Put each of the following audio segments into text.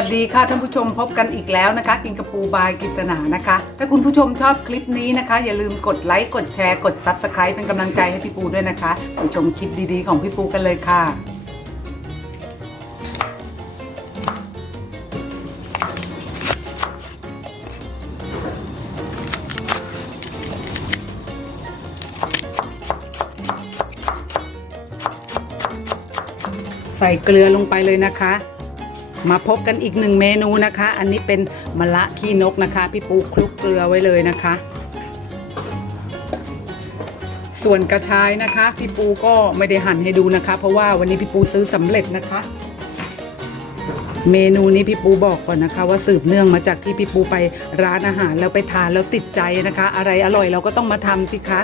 วัสดีค่ะท่านผู้ชมพบกันอีกแล้วนะคะ กินกระปูบายกิษณานะคะ ถ้าคุณผู้ชมชอบคลิปนี้นะคะ อย่าลืมกดไลค์ กดแชร์ กด Subscribe เป็นกำลังใจให้พี่ปูด้วยนะคะไปชมคลิปดีๆของพี่ปูกันเลยค่ะ ใส่เกลือลงไปเลยนะคะ มาพบกันอีกหนึ่งเมนูนะคะ อันนี้เป็นมะละขี้นกนะคะ พี่ปูคลุกเกลือไว้เลยนะคะ ส่วนกระชายนะคะ พี่ปูก็ไม่ได้หั่นให้ดูนะคะ เพราะว่าวันนี้พี่ปูซื้อสำเร็จนะคะ เมนูนี้พี่ปูบอกก่อนนะคะ ว่าสืบเนื่องมาจากที่พี่ปูไปร้านอาหารแล้วไปทานแล้วติดใจนะคะ อะไรอร่อยเราก็ต้องมาทำสิคะ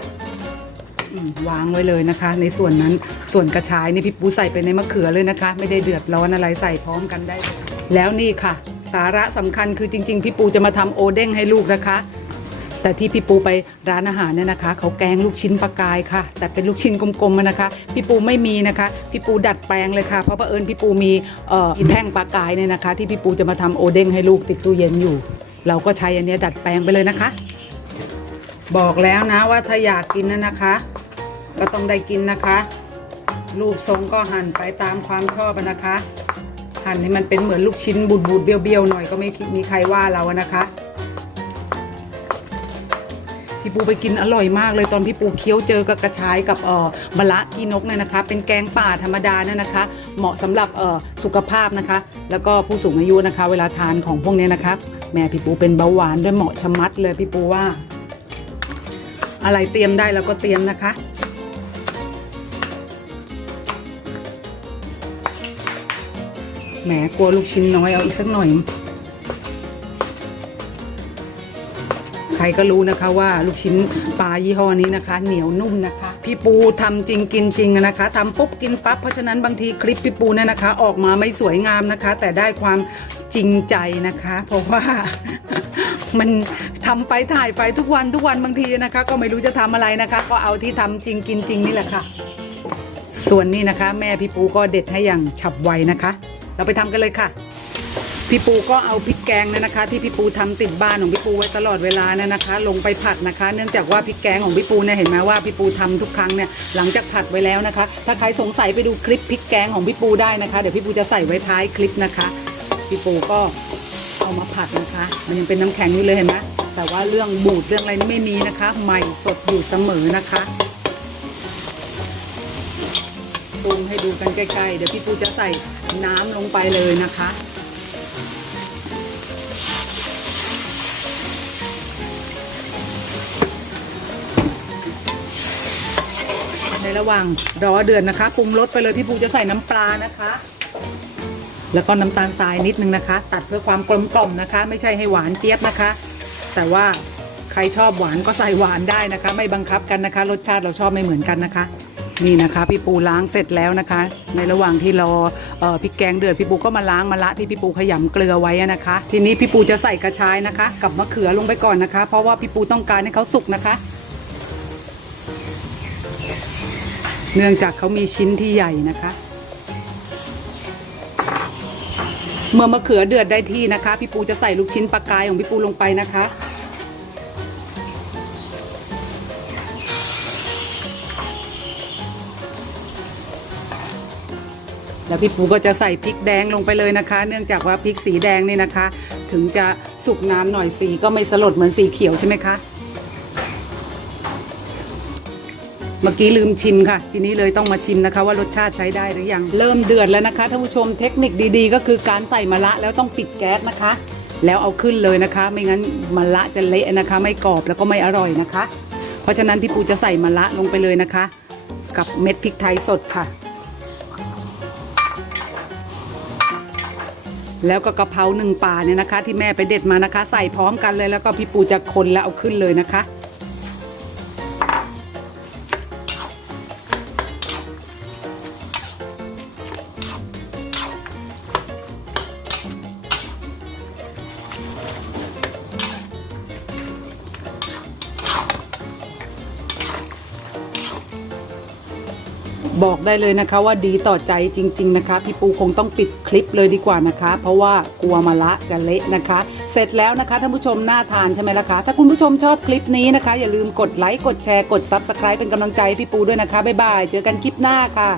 วางไว้เลยนะคะ ในส่วนนั้นส่วนกระชายนี่พี่ปูใส่ไปในมะเขือเลยนะคะ ไม่ได้เดือดร้อนอะไรใส่พร้อมกันได้ แล้วนี่ค่ะ สาระสำคัญคือจริง ๆ พี่ปูจะมาทำโอเด้งให้ลูกนะคะ แต่ที่พี่ปูไปร้านอาหารเนี่ยนะคะเขาแกงลูกชิ้นปลากายค่ะ แต่เป็นลูกชิ้นกลมๆนะคะ พี่ปูไม่มีนะคะ พี่ปูดัดแปลงเลยค่ะเพราะว่าเอิญพี่ปูมีเอ่อแท่งปลากายเนี่ยนะคะ ที่พี่ปูจะมาทำโอเด้งให้ลูกติดตู้เย็นอยู่ เราก็ใช้อันนี้ดัดแปลงไปเลยนะคะบอกแล้วนะว่าถ้าอยากกินนะนะคะ ก็ต้องได้กินนะคะ รูปทรงก็หั่นไปตามความชอบนะคะ หั่นให้มันเป็นเหมือนลูกชิ้นบูดบูดๆเบี้ยวๆหน่อยก็ไม่มีใครว่าเราอะนะคะ พี่ปูไปกินอร่อยมากเลยตอนพี่ปูเคี้ยวเจอกับกระชายกับเอ่อมะละขี้นกเนี่ยนะคะ เป็นแกงป่าธรรมดาเนี่ยนะคะ เหมาะสำหรับเอ่อสุขภาพนะคะ แล้วก็ผู้สูงอายุนะคะ เวลาทานของพวกเนี้ยนะคะแม่พี่ปูเป็นเบาหวานด้วยเหมาะชะมัดเลยพี่ปูว่าอะไรเตรียมได้เราก็เตรียมนะคะ แหมกลัวลูกชิ้นน้อยเอาอีกสักหน่อย ใครก็รู้นะคะว่าลูกชิ้นปลายี่ห้อนี้นะคะ เหนียวนุ่มนะคะ พี่ปูทำจริงกินจริงนะคะทำปุ๊บกินปั๊บเพราะฉะนั้นบางทีคลิปพี่ปูเนี่ยนะคะ ออกมาไม่สวยงามนะคะ แต่ได้ความจริงใจนะคะ เพราะว่ามันทำไปถ่ายไปทุกวันทุกวันบางทีนะคะ ก็ไม่รู้จะทำอะไรนะคะ ก็เอาที่ทำจริงกินจริงนี่แหละค่ะ ส่วนนี้นะคะ แม่พี่ปูก็เด็ดให้อย่างฉับไวนะคะ เราไปทำกันเลยค่ะ พี่ปูก็เอาพริกแกงเนยนะคะ ที่พี่ปูทำติดบ้านของพี่ปูไว้ตลอดเวลาเนี่ยนะคะ ลงไปผัดนะคะ เนื่องจากว่าพริกแกงของพี่ปูเนี่ยเห็นไหมว่าพี่ปูทำทุกครั้งเนี่ยหลังจากผัดไว้แล้วนะคะ ถ้าใครสงสัยไปดูคลิปพริกแกงของพี่ปูได้นะคะ เดี๋ยวพี่ปูจะใส่ไว้ท้ายคลิปนะคะ พี่ปูก็เอามาผัดนะคะ มันยังเป็นน้ำแข็งอยู่เลยเห็นไหมแต่ว่าเรื่องบูดเรื่องอะไรนี่ไม่มีนะคะ ใหม่สดอยู่เสมอนะคะซูมให้ดูกันใกล้ๆ เดี๋ยวพี่ปูจะใส่ น้ำลงไปเลยนะคะ ในระหว่างรอเดือนนะคะปรุงรสไปเลยพี่ปูจะใส่น้ำปลานะคะ แล้วก็น้ำตาลทรายนิดนึงนะคะ ตัดเพื่อความกลมกล่อมนะคะ ไม่ใช่ให้หวานเจี๊ยบนะคะ แต่ว่าใครชอบหวานก็ใส่หวานได้นะคะ ไม่บังคับกันนะคะ รสชาติเราชอบไม่เหมือนกันนะคะ นี่นะคะพี่ปูล้างเสร็จแล้วนะคะ ในระหว่างที่รออพริกแกงเดือดพี่ปูก็มาล้างมะละที่พี่ปูขยำเกลือไว้นะคะ ทีนี้พี่ปูจะใส่กระชายนะคะ กับมะเขือลงไปก่อนนะคะ เพราะว่าพี่ปูต้องการให้เขาสุกนะคะ เนื่องจากเขามีชิ้นที่ใหญ่นะคะ เมื่อมะเขือเดือดได้ที่นะคะ พี่ปูจะใส่ลูกชิ้นปลากายของพี่ปูลงไปนะคะ แล้วพี่ปูก็จะใส่พริกแดงลงไปเลยนะคะ เนื่องจากว่าพริกสีแดงนี่นะคะ ถึงจะสุกนานหน่อยสีก็ไม่สลดเหมือนสีเขียวใช่ไหมคะเมื่อกี้ลืมชิมค่ะ ทีนี้เลยต้องมาชิมนะคะ ว่ารสชาติใช้ได้หรือยังเริ่มเดือดแล้วนะคะท่านผู้ชมเทคนิคดีๆ ก็คือการใส่มะระแล้วต้องปิดแก๊สนะคะ แล้วเอาขึ้นเลยนะคะ ไม่งั้นมะระจะเละนะคะ ไม่กรอบแล้วก็ไม่อร่อยนะคะ เพราะฉะนั้นพี่ปูจะใส่มะระลงไปเลยนะคะ กับเม็ดพริกไทยสดค่ะ แล้วก็กะเพราหนึ่งป่าเนี่ยนะคะ ที่แม่ไปเด็ดมานะคะ ใส่พร้อมกันเลยแล้วก็พี่ปูจะคนแล้วเอาขึ้นเลยนะคะ บอกได้เลยนะคะว่าดีต่อใจจริง ๆ นะคะ พี่ปูคงต้องปิดคลิปเลยดีกว่านะคะ เพราะว่ากลัวมะละจะเละนะคะ เสร็จแล้วนะคะท่านผู้ชมน่าทานใช่ไหมล่ะคะ ถ้าคุณผู้ชมชอบคลิปนี้นะคะ อย่าลืมกดไลค์กดแชร์กดซับสไครป์เป็นกำลังใจให้พี่ปูด้วยนะคะบ๊ายบายเจอกันคลิปหน้าค่ะ